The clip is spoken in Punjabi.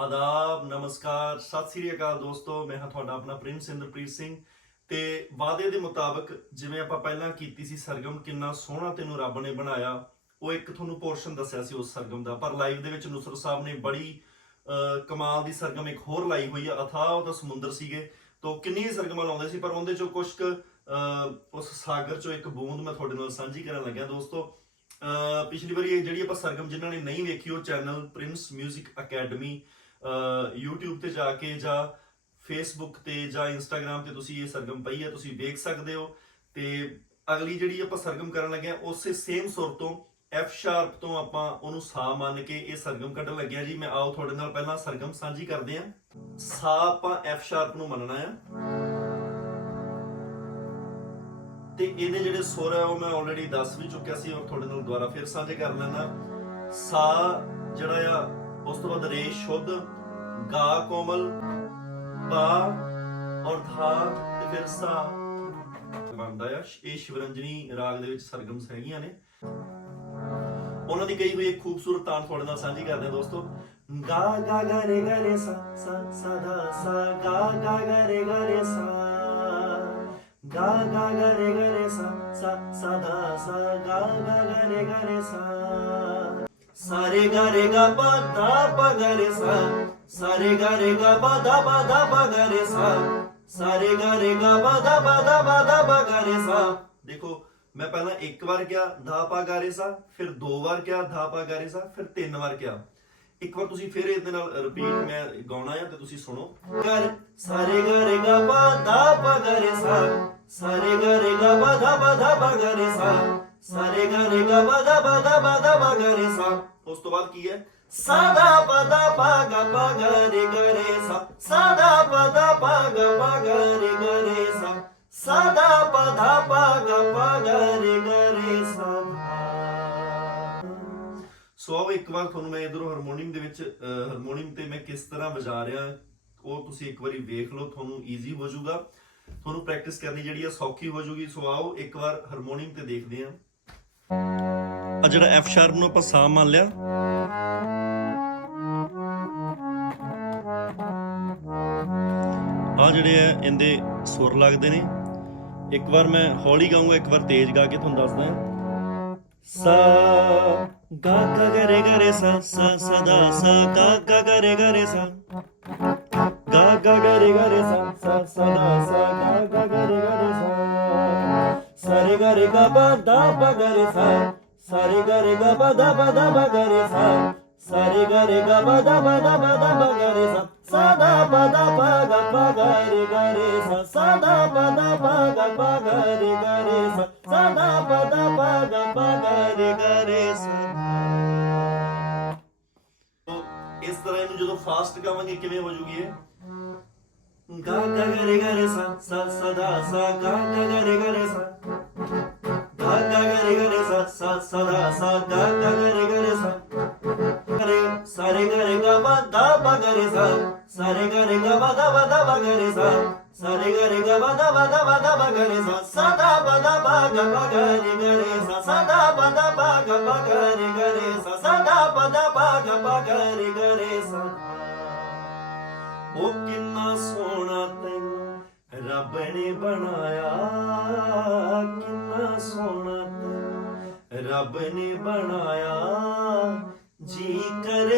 ਆਦਾਬ ਨਮਸਕਾਰ ਸਤਿ ਸ੍ਰੀ ਅਕਾਲ ਦੋਸਤੋ ਮੈਂ ਹਾਂ ਤੁਹਾਡਾ ਆਪਣਾ ਪ੍ਰੇਮ ਸਿੰਦਰਪ੍ਰੀਤ ਸਿੰਘ। ਤੇ ਵਾਅਦੇ ਦੇ ਮੁਤਾਬਕ ਜਿਵੇਂ ਆਪਾਂ ਪਹਿਲਾਂ ਕੀਤੀ ਸੀ ਸਰਗਮ ਕਿੰਨਾ ਸੋਹਣਾ ਤੈਨੂੰ ਰੱਬ ਨੇ ਬਣਾਇਆ ਉਹ ਇੱਕ ਤੁਹਾਨੂੰ ਪੋਰਸ਼ਨ ਦੱਸਿਆ ਸੀ ਉਸ ਸਰਗਮ ਦਾ। ਪਰ ਲਾਈਵ ਦੇ ਵਿੱਚ ਨੁਸਰ ਸਾਹਿਬ ਨੇ ਬੜੀ ਕਮਾਲ ਦੀ ਸਰਗਮ ਇੱਕ ਹੋਰ ਲਾਈ ਹੋਈ ਆ ਅਥਾਹ ਤਾਂ ਸਮੁੰਦਰ ਸੀਗੇ। ਤੋਂ ਕਿੰਨੀ ਸਰਗਮਾਂ ਲਾਉਂਦੇ ਸੀ ਪਰ ਉਹਦੇ ਚੋਂ ਕੁਝ ਕੁ ਉਸ ਸਾਗਰ ਚੋਂ ਇੱਕ ਬੂੰਦ ਮੈਂ ਤੁਹਾਡੇ ਨਾਲ ਸਾਂਝੀ ਕਰਨ ਲੱਗਿਆ ਦੋਸਤੋ। ਅਹ, ਪਿਛਲੀ ਵਾਰੀ ਇਹ ਜਿਹੜੀ ਆਪਾਂ ਸਰਗਮ ਜਿਨ੍ਹਾਂ ਨੇ ਨਹੀਂ ਵੇਖੀ ਉਹ ਚੈਨਲ ਪ੍ਰਿੰਸ 뮤직 ਅਕੈਡਮੀ YouTube ਤੇ ਜਾ ਕੇ ਜਾਂ Facebook ਤੇ ਜਾਂ Instagram ਤੇ ਤੁਸੀਂ ਇਹ ਸਰਗਮ ਪਈ ਹੈ, ਤੁਸੀਂ ਵੇਖ ਸਕਦੇ ਹੋ। ਤੇ ਅਗਲੀ ਜਿਹੜੀ ਆਪਾਂ ਸਰਗਮ ਕਰਨ ਲੱਗੇ ਆ ਉਸੇ ਸੇਮ ਸੁਰ ਤੋਂ, F ਸ਼ਾਰਪ ਤੋਂ ਆਪਾਂ ਉਹਨੂੰ ਸਾ ਮੰਨ ਕੇ ਇਹ ਸਰਗਮ ਕੱਢਣ ਲੱਗੇ ਆ ਜੀ, ਮੈਂ ਆਓ ਤੁਹਾਡੇ ਨਾਲ ਪਹਿਲਾਂ ਸਰਗਮ ਸਾਂਝੀ ਕਰਦੇ ਆ ਸਾ ਆਪਾਂ F ਸ਼ਾਰਪ ਨੂੰ ਮੰਨਣਾ ਆ ਤੇ ਇਹਦੇ ਜਿਹੜੇ ਸੁਰ ਆ ਉਹ ਮੈਂ ਆਲਰੇਡੀ ਦੱਸ ਵੀ ਚੁੱਕਿਆ ਸੀ ਔਰ ਤੁਹਾਡੇ ਨਾਲ ਦੁਬਾਰਾ ਫਿਰ ਸਾਂਝੇ ਕਰ ਲੈਣਾ ਸਾ ਜਿਹੜਾ ਆ, ਉਸ ਤੋਂ ਬਾਅਦ ਰੇ, ਸ਼ੁੱਧ। ਗਾ ਕੋਮਲ ਪਾ ਔਰ ਧਾ ਤੇ ਫਿਰ ਸਾ ਬਣਦਾ ਆ ਇਹ ਸ਼ਿਵਰੰਜਨੀ ਰਾਗ ਦੇ ਵਿੱਚ ਸਰਗਮਸ ਹੈਗੀਆਂ ਨੇ ਉਹਨਾਂ ਦੀ ਕਈ ਹੋਈ ਇੱਕ ਖੂਬਸੂਰਤ ਤਾਨ ਤੁਹਾਡੇ ਨਾਲ ਸਾਂਝੀ ਕਰਦੇ ਹਾਂ ਦੋਸਤੋ ਗਾ ਗਾ ਗਾ ਰੇ ਗਾ ਰੇ ਸਾ ਸਾ ਸਾ ਦਾ ਸਾ ਗਾ ਗਾ ਗਾ ਰੇ ਗਾ ਰੇ ਸਾ ਗਾ ਗਾ ਗਾ ਰੇ ਗਾ ਰੇ ਸਾ ਸਾ ਸਾ ਦਾ ਸਾ ਗਾ ਗਾ ਗਾ ਰੇ ਗਾ ਰੇ ਸਾ ਸਾਰੇ ਗਾ ਰੇ ਗਾ ਪਾ ਦਾ ਪਾ ਗਾ ਰੇ ਸਾ ਗਾ ਪਾ ਦਾ ਪਾ ਦਾ ਪਾ ਦਾ ਪਾ ਗਾ ਰੇ ਸਾ ਦੇਖੋ ਮੈਂ ਪਹਿਲਾਂ ਇੱਕ ਵਾਰ ਕਿਹਾ ਧਾ ਪਾ ਗਾ ਰੇ ਸਾ ਫਿਰ ਦੋ ਵਾਰ ਕਿਹਾ ਧਾ ਪਾ ਗਾ ਰੇ ਸਾ ਫਿਰ ਤਿੰਨ ਵਾਰ ਕਿਹਾ। ਇੱਕ ਵਾਰ ਤੁਸੀਂ ਫਿਰ ਇਹਦੇ ਨਾਲ ਰਿਪੀਟ ਮੈਂ ਗਾਉਣਾ ਹੈ ਤੇ ਤੁਸੀਂ ਸੁਣੋ। ਕਰ ਸਾਰੇ ਗਾ ਰੇ ਗਾ ਪਾ ਦਾ ਪਾ ਗਾ ਰੇ ਸਾ ਸਾਰੇ ਗਾ ਰੇ ਗਾ ਪਾ ਦਾ ਪਾ ਦਾ ਪਾ ਗਾ ਰੇ ਸਾ ਸਾਰੇ ਗਾ ਰੇ ਗਾ ਪਾ ਦਾ ਪਾ ਦਾ ਪਾ ਦਾ ਪਾ ਗਾ ਰੇ ਸਾ ਉਸ ਤੋਂ ਬਾਅਦ ਕੀ ਹੈ? ਸਾਦਾ ਪਦਾ ਪਾਗਾ ਪਾਗਾ ਰੇ ਗਰੇ ਸਾ ਸਾਦਾ ਪਦਾ ਪਾਗਾ ਪਾਗਾ ਰੇ ਗਰੇ ਸਾ ਸਾਦਾ ਸੋ ਆਓ ਇੱਕ ਵਾਰ ਤੁਹਾਨੂੰ ਮੈਂ ਇਧਰੋਂ ਹਾਰਮੋਨੀਅਮ ਦੇ ਵਿੱਚ ਹਾਰਮੋਨੀਅਮ ਤੇ ਮੈਂ ਕਿਸ ਤਰ੍ਹਾਂ ਵਜਾ ਰਿਹਾ, ਉਹ ਤੁਸੀਂ ਇੱਕ ਵਾਰੀ ਵੇਖ ਲਓ, ਤੁਹਾਨੂੰ ਈਜ਼ੀ ਹੋ ਜਾਊਗਾ। ਤੁਹਾਨੂੰ ਪ੍ਰੈਕਟਿਸ ਕਰਨੀ ਜਿਹੜੀ ਆ ਸੌਖੀ ਹੋ ਜਾਊਗੀ। ਸੋ ਆਓ ਇੱਕ ਵਾਰ ਹਾਰਮੋਨੀਅਮ ਤੇ ਦੇਖਦੇ ਹਾਂ। ਆ ਜਿਹੜਾ ਐਫ ਸ਼ਾਰਪ ਨੂੰ ਆਪਾਂ ਸਾ ਮੰਨ ਲਿਆ ਆ ਜਿਹੜੇ ਆ ਇਹਦੇ ਸੁਰ ਲੱਗਦੇ ਨੇ ਇੱਕ ਵਾਰ ਮੈਂ ਹੌਲੀ ਗਾਉਂਗਾ ਇੱਕ ਵਾਰ ਤੇਜ਼ ਗਾ ਕੇ ਤੁਹਾਨੂੰ ਦੱਸਦਾ ਸਾ ਗਾ ਗਾ ਗਾ ਰੇ ਸਾ ਸਾ ਸਾ ਸਾ ਗਾ ਗਾ ਗਾ ਰੇ ਸਾ ਗਾ ਗਾ ਗਾ ਰੇ ਸਾ ਸਾ ਸਾ ਸਾ ਗਾ ਗਾ ਗਾ ਰੇ ਸਾ ਸਾ ਰੇ ਗਾ ਬਾ ਦਾ ਬਾ ਗਾ ਸਾ ਸਾ ਰੇ ਗਾ ਬਾ ਦਾ ਬਾ ਦਾ ਬਾ ਗਾ ਸਾ ਸਾ ਰੇ ਗਾ ਰੇ ਗਾ ਬਾ ਦਾ ਬਾ ਦਾ ਬਾ ਦਾ ਬਾ ਗਾ ਰੇ ਸਾ ਸਾ ਦਾ ਬਾ ਦਾ ਬਾ ਗਾ ਬਾ ਗਾ ਰੇ ਗਾ ਰੇ ਇਸ ਤਰ੍ਹਾਂ ਇਹਨੂੰ ਜਦੋਂ ਫਾਸਟ ਗਾਵਾਂਗੇ ਕਿਵੇਂ ਹੋ ਜੂਗੀ ਇਹ ਗਾ ਗਾ ਗਾ ਗਰੇ ਗਾ ਰੇ ਸਾ ਸਾ ਸਾ ਦਾ ਸਾ ਗਾ ਗਾ ਗਾ ਰੇ ਸਾ ਗਾ ਗਾ ਗਾ ਰੇ ਸਾ ਸਾ ਸਾ ਸਾ ਗਾ ਗਾ ਰੇ ਸਾਰੇ ਗਾ ਰੇ ਗਾ ਬਾ ਦਾ ਬਾ ਗਾ ਰੇ ਸਾ। ਸਾਰੇ ਗਾ ਰੇ ਗਾ ਬਾ ਦਾ ਬਾ ਦਾ ਬਾ ਗਾ ਰੇ ਸਾ। ਸਾਰੇ ਗਾ ਰੇ ਗਾ ਬਾ ਦਾ ਬਾ ਦਾ ਬਾ ਦਾ ਬਾ ਗਾ ਰੇ ਸਾ। ਸਾ ਦਾ ਬਾ ਦਾ ਬਾ ਗਾ ਬਾ ਗਾ ਰੇ ਗਾ ਰੇ ਸਾ। ਸਾ ਦਾ ਬਾ ਦਾ ਬਾ ਗਾ ਬਾ ਗਾ ਰੇ ਗਾ ਰੇ ਸਾ। ਸਾ ਦਾ ਬਾ ਦਾ ਬਾ ਗਾ ਬਾ ਗਾ ਰੇ ਗਾ ਰੇ ਸਾ। ਉਹ ਕਿੰਨਾ ਸੋਹਣਾ ਤੈਨੂੰ ਰੱਬ ਨੇ ਬਣਾਇਆ। ਕਿੰਨਾ ਸੋਹਣਾ ਤੈਨੂੰ ਰੱਬ ਨੇ ਬਣਾਇਆ। ਜੀ ਕਰ